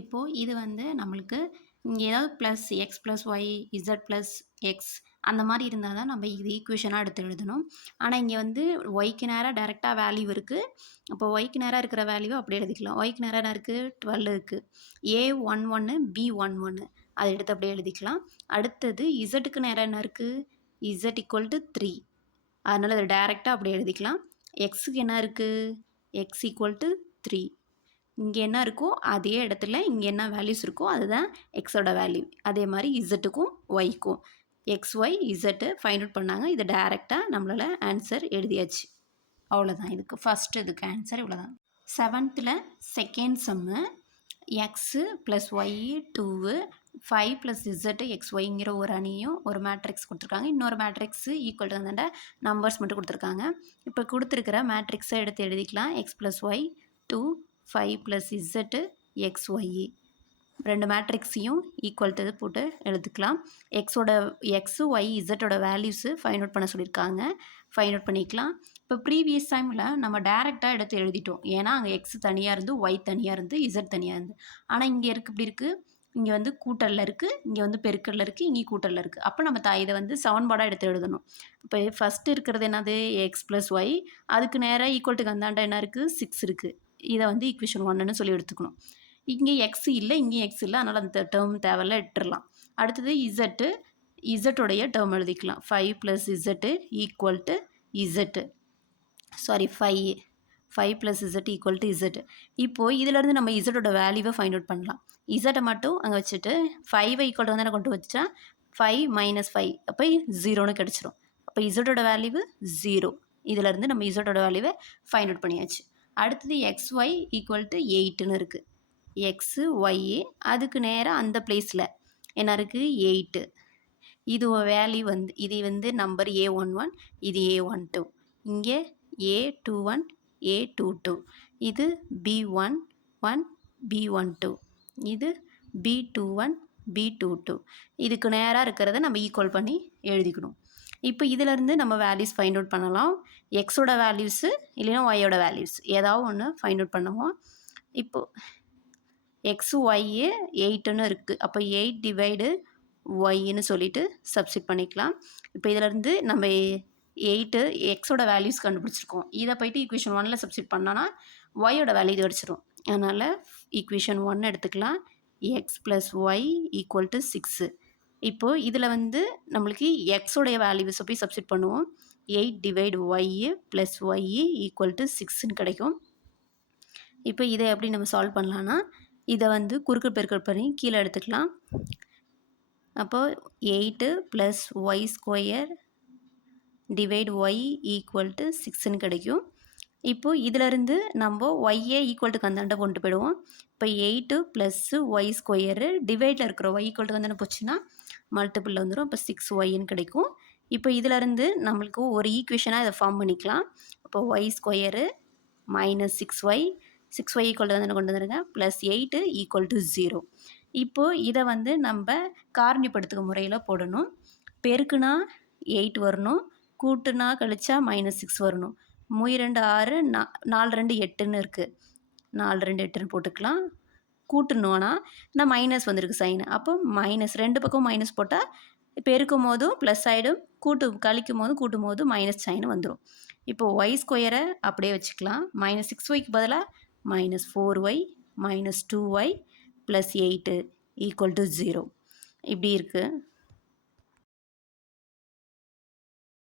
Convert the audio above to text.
இப்போது இது வந்து நம்மளுக்கு இங்கே ஏதாவது plus x plus y z plus x அந்த மாதிரி இருந்தால் தான் நம்ம இது ஈக்குவேஷனாக எடுத்து எழுதணும். ஆனால் இங்கே வந்து ஒய்க்கு நேராக டேரெக்டாக வேல்யூ இருக்குது. அப்போ ஒய்க்கு நேராக இருக்கிற வேல்யூவை அப்படியே எழுதிக்கலாம். ஒய்க்கு நேராக என்ன இருக்குது? 12 இருக்குது. A11 B11 அதை எடுத்து அப்படியே எழுதிக்கலாம். அடுத்தது இசட்டுக்கு நேராக என்ன இருக்குது? Z equal to 3. அதனால் அதை டேரெக்டாக அப்படியே எழுதிக்கலாம். எக்ஸுக்கு என்ன இருக்குது? X equal to 3. இங்கே என்ன இருக்கோ அதே இடத்துல இங்கே என்ன வேல்யூஸ் இருக்கோ அதுதான் எக்ஸோட வேல்யூ. அதே மாதிரி இசட்டுக்கும் ஒய்க்கும் X Y Z find out பண்ணாங்க. இதை டேரெக்டாக நம்மளால் ஆன்சர் எழுதியாச்சு. அவ்வளோதான். இதுக்கு ஃபஸ்ட்டு இதுக்கு ஆன்சர் இவ்வளோதான். 7th second sum x plus y 2 5 plus z x ஒய்ங்கிற ஒரு அணியும் ஒரு மேட்ரிக்ஸ் கொடுத்துருக்காங்க. இன்னொரு மேட்ரிக்ஸு ஈக்குவல் டு அந்த நம்பர்ஸ் மட்டும் கொடுத்துருக்காங்க. இப்போ கொடுத்துருக்கிற மேட்ரிக்ஸை எடுத்து எழுதிக்கலாம். X plus y 2 5 plus z x y ரெண்டு மேட்ரிக்ஸையும் ஈக்குவல் டு போட்டு எழுதிக்கலாம். எக்ஸு ஒய் இசட்டோட வேல்யூஸு ஃபைண்ட் அவுட் பண்ண சொல்லியிருக்காங்க. ஃபைண்ட் அவுட் பண்ணிக்கலாம். இப்போ ப்ரீவியஸ் டைமில் நம்ம டேரெக்டாக எடுத்து எழுதிட்டோம். ஏன்னா அங்கே எக்ஸ் தனியாக இருந்து ஒய் தனியாக இருந்து இசட் தனியாக இருந்து. ஆனால் இங்கே இப்படி இருக்குது. இங்கே வந்து கூட்டலில் இருக்குது, இங்கே வந்து பெருக்கலில் இருக்குது, இங்கே கூட்டலில் இருக்குது. அப்போ நம்ம இதை வந்து சமன்பாடாக எடுத்து எழுதணும். இப்போ ஃபஸ்ட்டு இருக்கிறது என்னது? X plus y. அதுக்கு நேராக ஈக்குவல் டு அந்தாண்ட என்ன இருக்குது? 6 இருக்குது. இதை வந்து ஈக்குவேஷன் 1ன்னு சொல்லி எடுத்துக்கணும். இங்கே எக்ஸ் இல்லை, இங்கேயும் எக்ஸ் இல்லை, அதனால் அந்த டேர்ம் தேவையில்ல, இட்டுடலாம். அடுத்தது இசட்டோடைய டேர்ம் எழுதிக்கலாம். 5 plus Z equal to Z 5 plus Z equal to Z. இப்போது இதிலேருந்து நம்ம இசட்டோட வேல்யூவை ஃபைண்ட் அவுட் பண்ணலாம். இசட்டை மட்டும் அங்கே வச்சுட்டு 5 ஈக்குவல் டு வந்து கொண்டு வச்சா 5 மைனஸ் 5 அப்போ 0ன்னு கிடச்சிரும். அப்போ இசட்டோட வேல்யூவு 0. இதிலேருந்து நம்ம இசட்டோட வேல்யூவை ஃபைண்ட் அவுட் பண்ணியாச்சு. அடுத்தது எக்ஸ் ஒய் ஈக்குவல் டு 8ன்னு இருக்குது. எக்ஸு ஒய்யு அதுக்கு நேராக அந்த பிளேஸில் என்ன இருக்குது? 8. இது வேல்யூ வந்து இது வந்து நம்பர் A11, இது A12, இங்கே A21 A22, இது B11 B12, இது B21 B22. இதுக்கு நேராக இருக்கிறத நம்ம ஈக்குவல் பண்ணி எழுதிக்கணும். இப்போ இதிலேருந்து நம்ம வேல்யூஸ் ஃபைண்ட் அவுட் பண்ணலாம். எக்ஸோட வேல்யூஸு இல்லைன்னா ஒய்யோட வேல்யூஸ் ஏதாவது ஒன்று ஃபைண்ட் அவுட் பண்ணுவோம். இப்போது எக்ஸு ஒய்யு 8ன்னு இருக்குது. அப்போ 8 டிவைடு ஒய்ன்னு சொல்லிட்டு சப்ஸ்டிட் பண்ணிக்கலாம். இப்போ இதிலேருந்து நம்ம 8 எக்ஸோட வேல்யூஸ் கண்டுபிடிச்சிருக்கோம். இதை போய்ட்டு ஈக்குவேஷன் 1ல் சப்ஸ்டிட் பண்ணோன்னா ஒய்யோட வேல்யூ இது கிடச்சிரும். அதனால் ஈக்குவேஷன் 1 எடுத்துக்கலாம். X plus y equal to 6. இப்போது இதில் வந்து நம்மளுக்கு எக்ஸோடைய வேல்யூஸை போய் சப்ஸ்டிட் பண்ணுவோம். 8 divide y plus y equal to 6ன்னு கிடைக்கும். இப்போ இதை எப்படி நம்ம சால்வ் பண்ணலான்னா இதை வந்து குறுக்கு பெருக்கல் பண்ணி கீழே எடுத்துக்கலாம். அப்போது 8 plus y square divide y equal to 6ன்னு கிடைக்கும். இப்போது இதிலேருந்து நம்ம ஒய்யே ஈக்குவல் டு கந்தாண்ட கொண்டு போயிடுவோம். இப்போ 8 ப்ளஸ்ஸு ஒய் ஸ்கொயரு டிவைடில் இருக்கிற ஒய் ஈக்குவல் டு கந்தாண்ட போச்சுன்னா மல்டிபிளில் வந்துடும். இப்போ 6 ஒய்ன்னு கிடைக்கும். இப்போ இதிலேருந்து நம்மளுக்கு ஒரு ஈக்குவேஷனாக இதை ஃபார்ம் பண்ணிக்கலாம். இப்போ y square minus 6y equal to வந்து கொண்டு வந்துடுங்க ப்ளஸ் 8 ஈக்குவல் டு 0. இப்போது இதை வந்து நம்ம காரணிப்படுத்துக முறையில் போடணும். பெருக்குனா 8 வரணும், கூட்டுனா கழிச்சா -6 வரணும். 3 2 6 4 2 8ன்னு இருக்குது. 4 2 8ன்னு போட்டுக்கலாம். கூட்டணும்னா நான் மைனஸ் வந்திருக்கு சைனு. அப்போ மைனஸ் 2 பக்கம் மைனஸ் போட்டால் பெருக்கும் போதும் ப்ளஸ் ஆகிடும், கழிக்கும் போதும் கூட்டும் போதும் மைனஸ் சைனு வந்துடும். இப்போது ஒய் ஸ்கொயரை அப்படியே வச்சுக்கலாம். -6yக்கு பதிலாக -4y -2y plus 8 equal to 0 இப்படி இருக்குது.